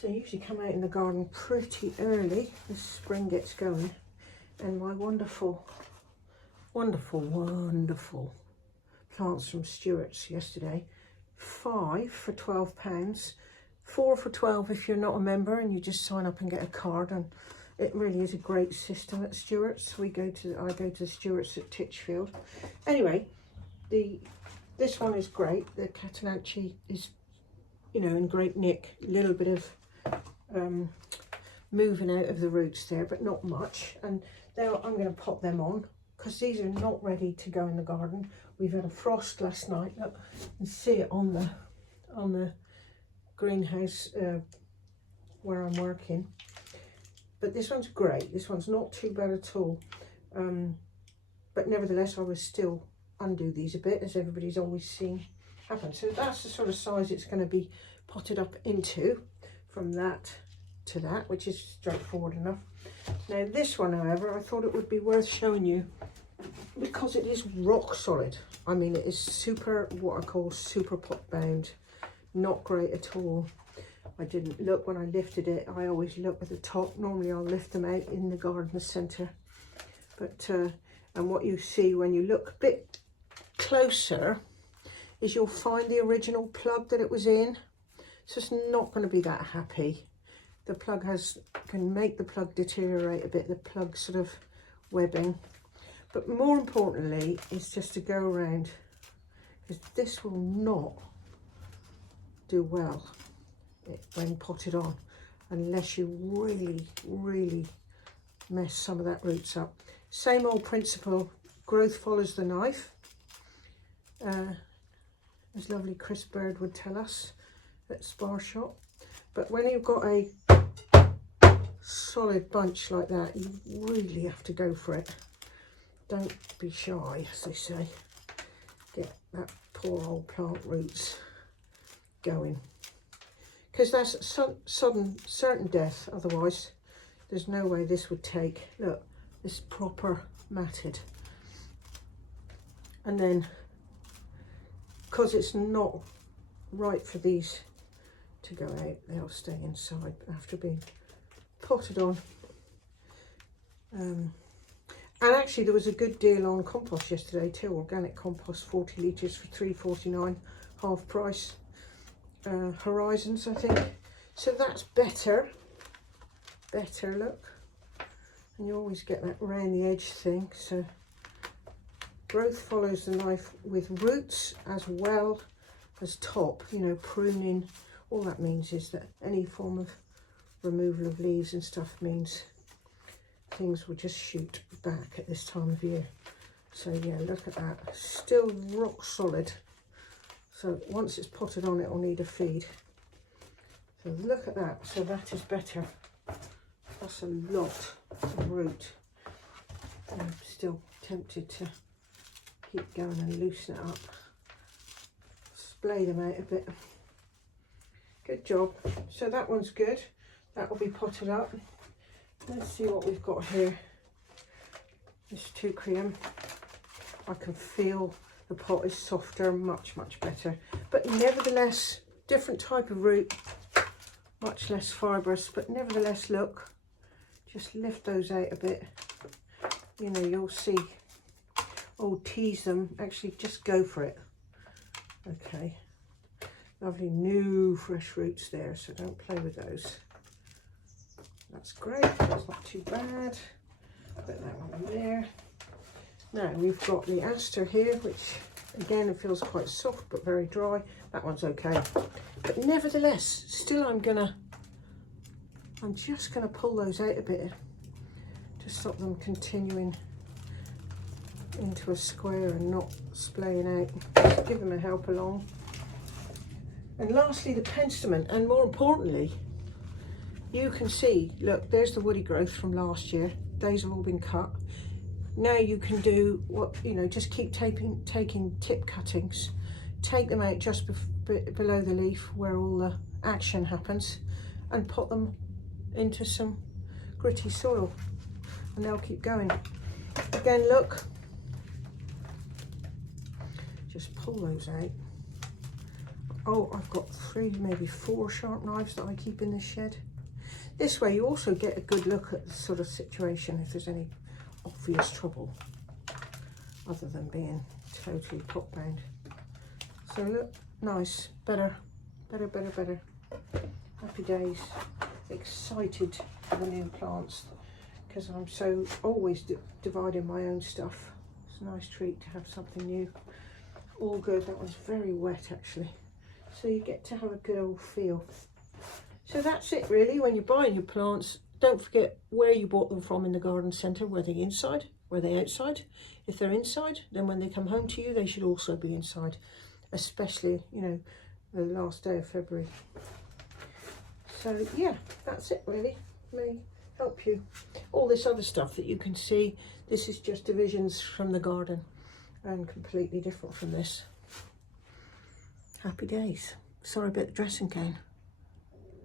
So I usually come out in the garden pretty early as spring gets going, and my wonderful, wonderful, wonderful plants from Stewart's yesterday, 5 for £12, 4 for 12 if you're not a member and you just sign up and get a card. And it really is a great system at Stewart's. I go to the Stewart's at Titchfield. Anyway, this one is great. The Catalanchi is, you know, in great nick. A little bit of moving out of the roots there, but not much. And now I'm going to pop them on because these are not ready to go in the garden. We've had a frost last night. Look, you can see it on the greenhouse where I'm working. But this one's great. This one's not too bad at all. But nevertheless, I will still undo these a bit, as everybody's always seen happen. So that's the sort of size it's going to be potted up into, from that to that, which is straightforward enough. Now this one, however, I thought it would be worth showing you because it is rock solid. I mean, it is super, what I call super pot bound. Not great at all. I didn't look when I lifted it. I always look at the top. Normally I'll lift them out in the garden centre. But, and what you see when you look a bit closer is you'll find the original plug that it was in. So it's not going to be that happy. The plug can make the plug deteriorate a bit, the plug sort of webbing. But more importantly is just to go around, because this will not do well when potted on unless you really, really mess some of that roots up. Same old principle, growth follows the knife, as lovely Chris Bird would tell us at Spar Shop. But when you've got a solid bunch like that, you really have to go for it. Don't be shy, as they say. Get that poor old plant roots going, because that's certain death. Otherwise there's no way this would take. Look, this proper matted, and then because it's not right for these to go out, they'll stay inside after being potted on. And actually there was a good deal on compost yesterday too. Organic compost, 40 litres for £3.49, half price. Horizons, I think. So that's better, look. And you always get that round the edge thing. So growth follows the knife with roots as well as top, you know, pruning. All that means is that any form of removal of leaves and stuff means things will just shoot back at this time of year. So yeah, look at that, still rock solid. So once it's potted on, it will need a feed. So look at that. So that is better. That's a lot of root. I'm still tempted to keep going and loosen it up. Splay them out a bit. Good job. So that one's good. That will be potted up. Let's see what we've got here. This Teucrium. I can feel the pot is softer, much better, but nevertheless different type of root, much less fibrous, but nevertheless, look, just lift those out a bit, you know, you'll see. Oh, tease them, actually just go for it. Okay, lovely new fresh roots there, so don't play with those. That's great, that's not too bad. Put that one there. Now we've got the aster here, which again it feels quite soft but very dry. That one's okay, but nevertheless, still I'm just gonna pull those out a bit to stop them continuing into a square and not splaying out. Just give them a help along. And lastly, the penstemon, and more importantly, you can see, look, there's the woody growth from last year. Those have all been cut. Now you can do what, you know, just keep taking tip cuttings, take them out just below the leaf where all the action happens, and put them into some gritty soil, and they'll keep going. Again, look, just pull those out Oh, I've got 3, maybe 4 sharp knives that I keep in this shed. This way you also get a good look at the sort of situation if there's any obvious trouble, other than being totally pot bound. So look, nice, better. Happy days. Excited for the new plants because I'm so always dividing my own stuff. It's a nice treat to have something new. All good. That one's very wet actually, so you get to have a good old feel. So that's it really. When you're buying your plants, don't forget where you bought them from in the garden centre. Were they inside? Were they outside? If they're inside, then when they come home to you, they should also be inside, especially, you know, the last day of February. So yeah, that's it really. May help you. All this other stuff that you can see, this is just divisions from the garden and completely different from this. Happy days. Sorry about the dressing gown.